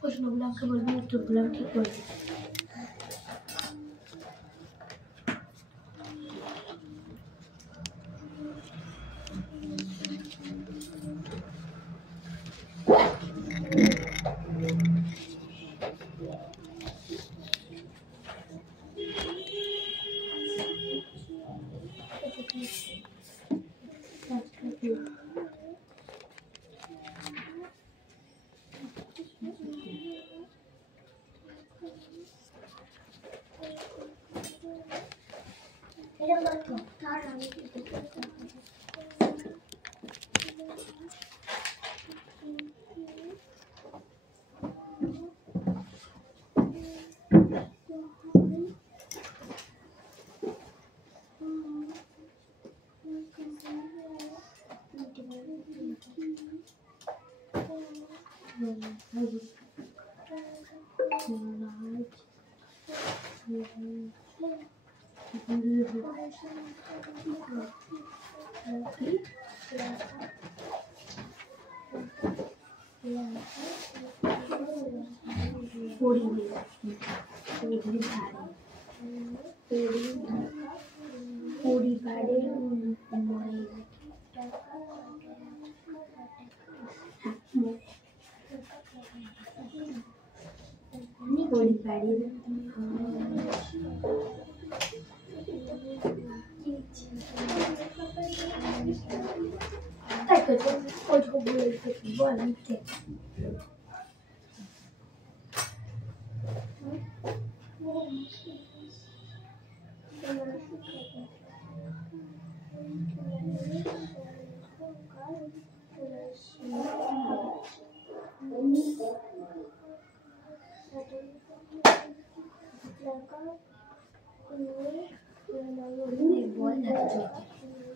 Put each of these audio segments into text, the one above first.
প্রশ্নগুলো আমাকে বলবেন, উত্তরগুলো আমি ঠিক বলবো।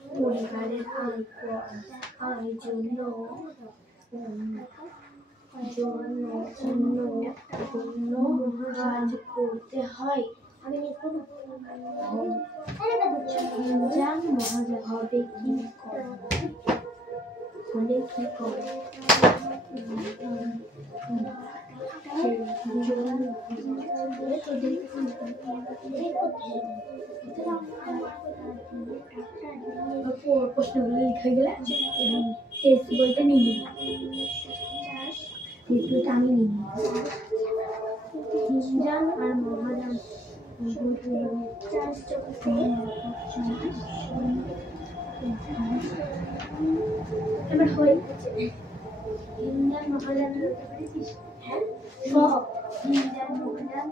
পরিবারের আয় জন্য কাজ করতে হয়। হবে কি করে প্রশ্নগুলো লিখে গেলে টেস্ট বইটা নিয়ে নিই, বইটা আমি নিই। হিমজান আর মহাজান এবার হয়ে হিমজান মহাজান হ্যাঁ সব হিমজান মহাজান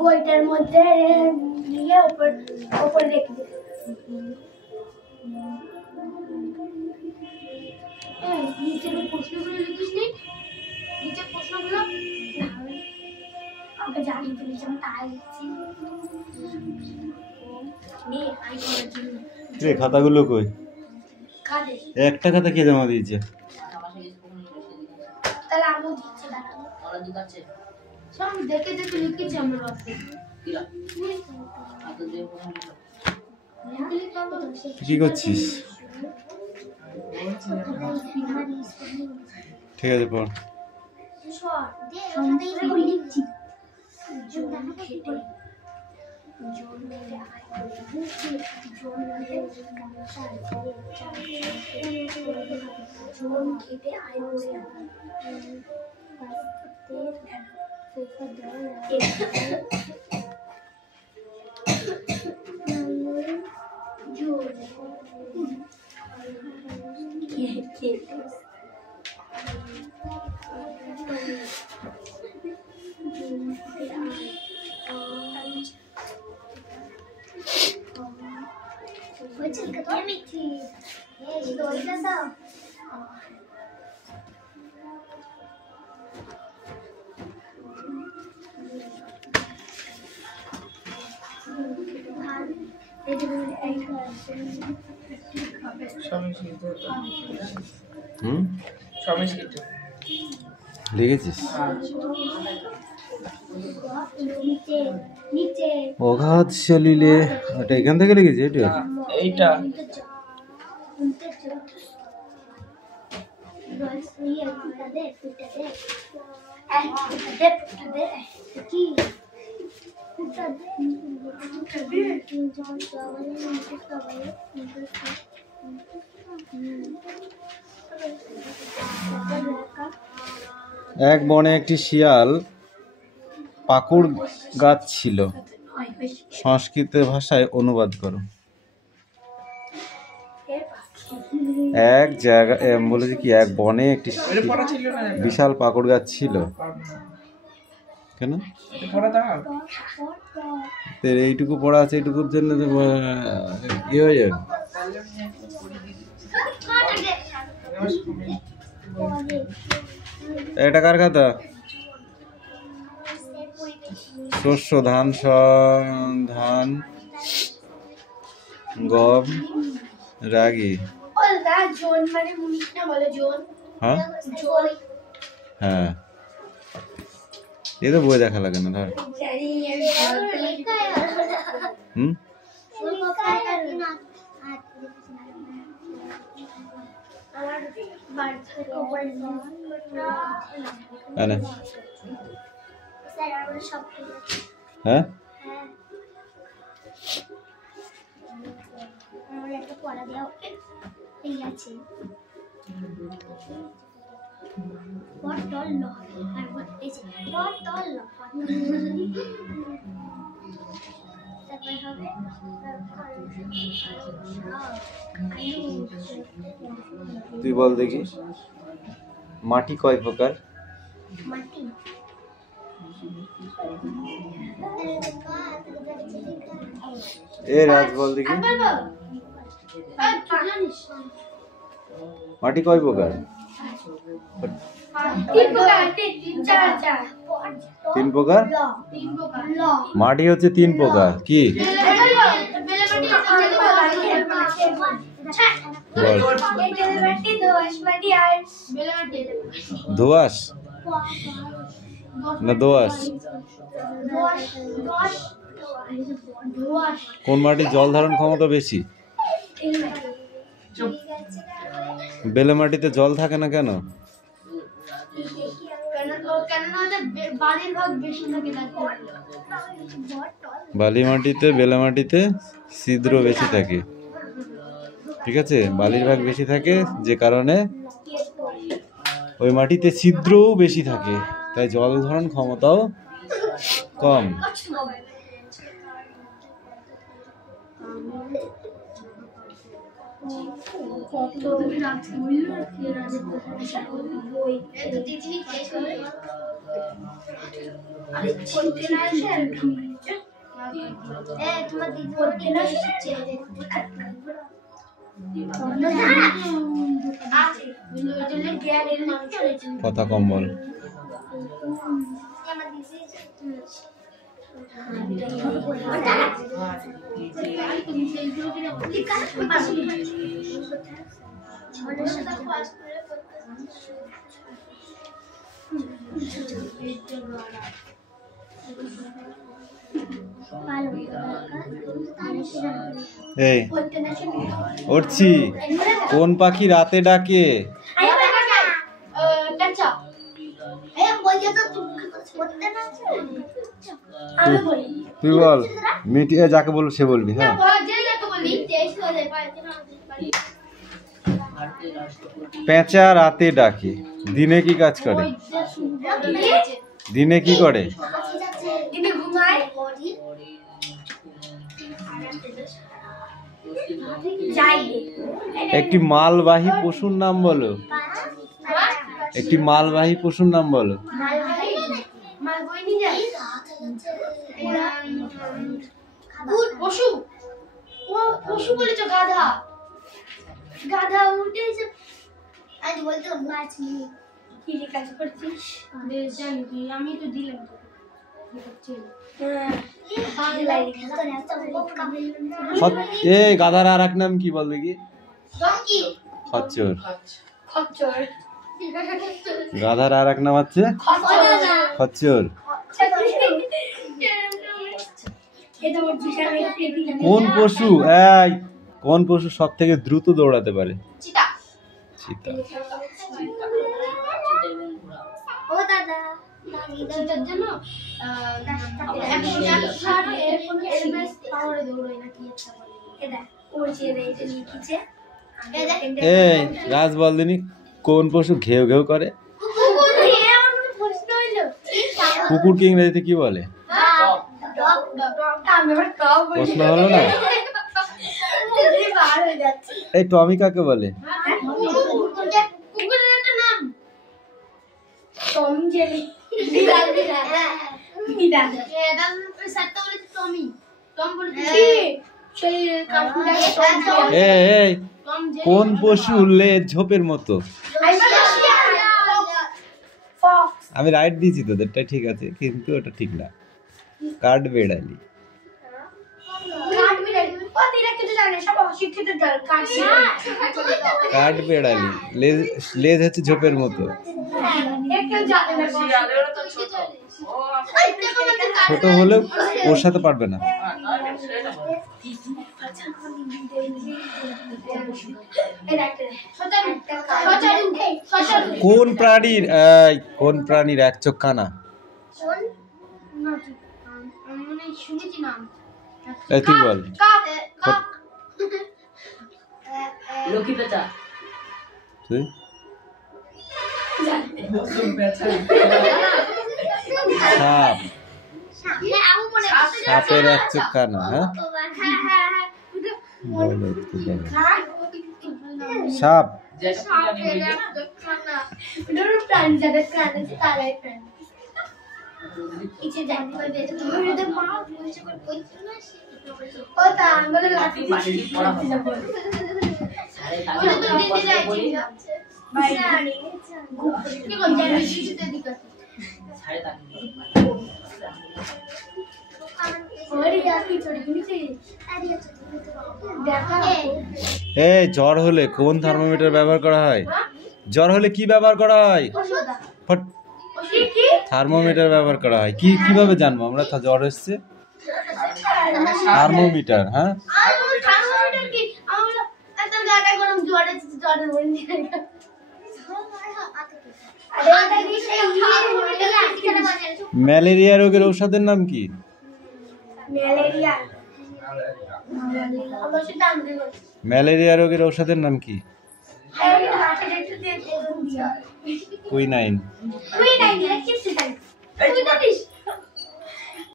বইটার মধ্যে দিয়ে উপরে রেখে দিই। নিচের প্রশ্নগুলো লিখিস নি, নিচের প্রশ্নগুলো আমাকে জানিয়ে দিলি যেমন তাই লিখছি। খাতাগুলো কই? একটা খাতা কে জমা দিয়েছে? তাহলে আমিও দিচ্ছি, সব দেখে দেখে লিখেছি আমরা। কি করছিস? ঠিক আছে পড়। লিখেছিস? অগাধ চলিলে ওটা এখান থেকে লিখেছি। এটা এইটা এক বনে একটি শিয়াল পাকুড় গাছ ছিল। সংস্কৃত ভাষায় অনুবাদ করো। এক জায়গায় বলেছি কি, এক বনে একটি বিশাল পাকুড় গাছ ছিল। কেন এইটুকু পড়া আছে, এইটুকুর জন্য কি হয়ে যাবে? এটা কার কথা? শস্য, ধান, ধান, গম, রাগি। হ্যাঁ হ্যাঁ, এ তো বই দেখা লাগে না। ধর হ্যাঁ তুই বল দেখি, মাটি কয় প্রকার? এ রাজ বল দেখি, মাটি কয় প্রকার? তিন প্রকার। মাটি হচ্ছে তিন প্রকার। কি? দোআঁশ না দোআঁশ? কোন মাটির জল ধারণ ক্ষমতা বেশি? বেলে মাটিতে জল থাকে না কেন? বালি মাটিতে, বেলে মাটিতে ছিদ্র বেশি থাকে। ঠিক আছে, বালির ভাগ বেশি থাকে যে কারণে ওই মাটিতে ছিদ্রও বেশি থাকে, তাই জল ধারণ ক্ষমতাও কম। কথা কম বল। এই উঠছি। কোন পাখি রাতে ডাকে? তুই বল। মিটিয়ে যাকে বলবো সে বলবি। হ্যাঁ, পেঁচা রাতে ডাকে, দিনে কি কাজ করে? দিনে কি করে? একটি মালবাহী পশুর নাম বলো। একটি মালবাহী পশুর নাম বলো। পশু ও পশু বলেছ গাধা। গাধা উঠেছে আজ বলতে মাছ নিয়ে কি কাজ করছিস? জানি কি আমি তো দিলাম এই গাধার আর এক নাম কি বল দেখি? খচ্চর। গাধার আর এক নাম হচ্ছে খচ্চর। কোন পশু কোন পশু সব থেকে দ্রুত দৌড়াতে পারে? চিতা। ও দাদা চিতার জন্য এই রাজ বল দিনি, কোন পশু ঘেউ ঘেউ করে? কুকুরকে ইংরেজিতে কি বলে? প্রশ্ন হলো না। এই টমি কাকে বলে? কোন পশু লেজ ঝোপের মতো? আমি রাইট দিয়েছি তোদেরটা, ঠিক আছে, কিন্তু ওটা ঠিক না। কাঠবেড়ালি। কাঠবেড়ালি লেজ হচ্ছে ঝোপের মতো। ছোট হলেও ওর সাথে পারবে না। কোন প্রাণীর এক চোখ কানা? তুই বল। তুই সাপ। সাপের এক চোখ কানা। হ্যাঁ, সাপ। এই জ্বর হলে কোন থার্মোমিটার ব্যবহার করা হয়? জ্বর হলে কি ব্যবহার করা হয়? থার্মোমিটার ব্যবহার করা হয়। কিভাবে জানবো আমরা জ্বর এসছে? থার্মোমিটার। হ্যাঁ, ম্যালেরিয়া রোগের ঔষধের নাম কি? ম্যালেরিয়া রোগের ঔষধের নাম কি? কুইনাইন।